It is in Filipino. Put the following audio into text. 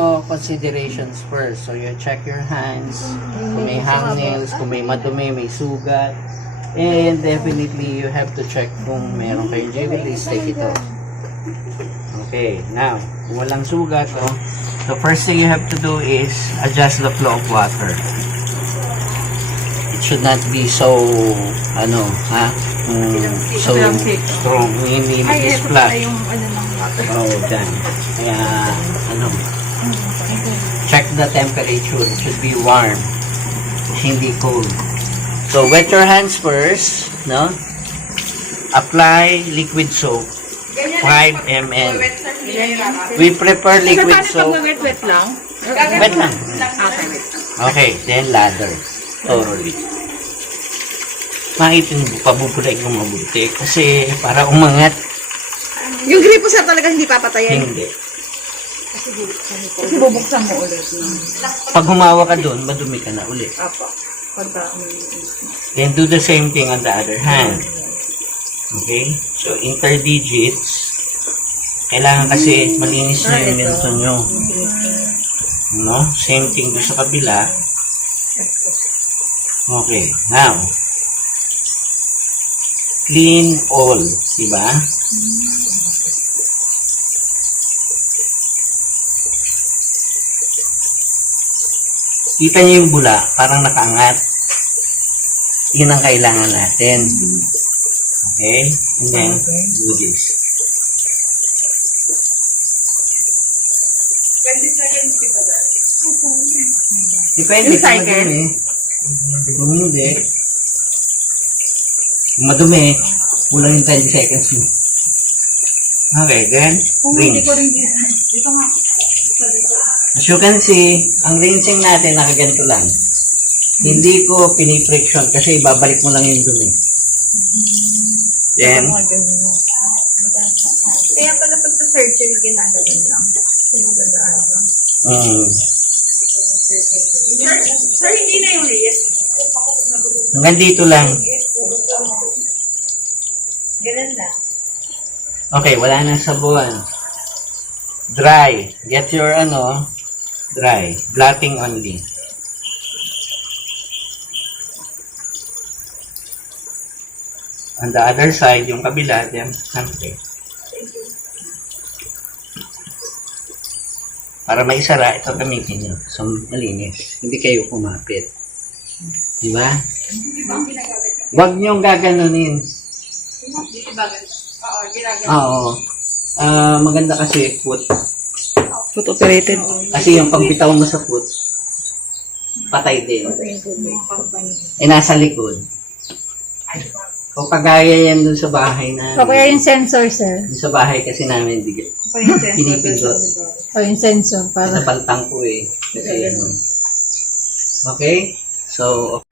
nyo considerations first. So, you check your hands, kung may hangnails, kung may madumi, may sugat. And definitely, you have to check kung meron kayong jewelry, take it off. Okay, now, kung walang sugat, the first thing you have to do is adjust the flow of water. It should not be so, so strong. Hindi mag-splash. Oh, dyan. Kaya, check the temperature. It should be warm. Hindi cold. So, wet your hands first, no? Apply liquid soap. 5 ml. We prepare liquid soap. Wet lang? Wet lang. Okay, then lather. Thoroughly. Pabubulay ko mabuti. Kasi, para umangat. Yung gripo sir talaga hindi papatayin? Hindi. Kasi bubuksan mo ulit. Pag humawa ka doon, madumi ka na ulit. Apo. Then do the same thing on the other hand. Okay? So, interdigits. Kailangan kasi malinis na yung mento nyo. No? Same thing doon sa kabila. Okay. Now, clean all. Diba? Kita niyo yung bula, parang nakaangat. Yun ang kailangan natin. Okay? And then, do this. 20 seconds di ba? Depende kung madumi. Kung hindi, kung madumi, kulang yung 10 seconds mo. Okay, then, rinse. Dito nga. As you can see, ang rinsing natin nakaganito lang. Hindi ko pinifriction kasi ibabalik mo lang yung dumi. Then, Kaya pala pag sa surgery, ginagaling lang. Pinagdadaan lang. Sir, hindi na yung wrist. Hanggang dito lang. Ganun na. Okay, wala nang sabon. Dry. Get your dry. Blotting only. On the other side, yung kabila, then, okay. Para maisara, ito gamitin nyo. So, malinis. Hindi kayo kumapit. Diba? Huwag nyo gaganunin. Oo. Maganda kasi foot. Foot operated. Kasi yung pagbitaw mo sa foot, patay din. Nasa likod. O kagaya yan dun sa bahay na... Kaya yung sensor, sir. Dun sa bahay kasi namin, pinipindot. O yung sensor. Para... Sa pantang ko eh. Kasi okay? So,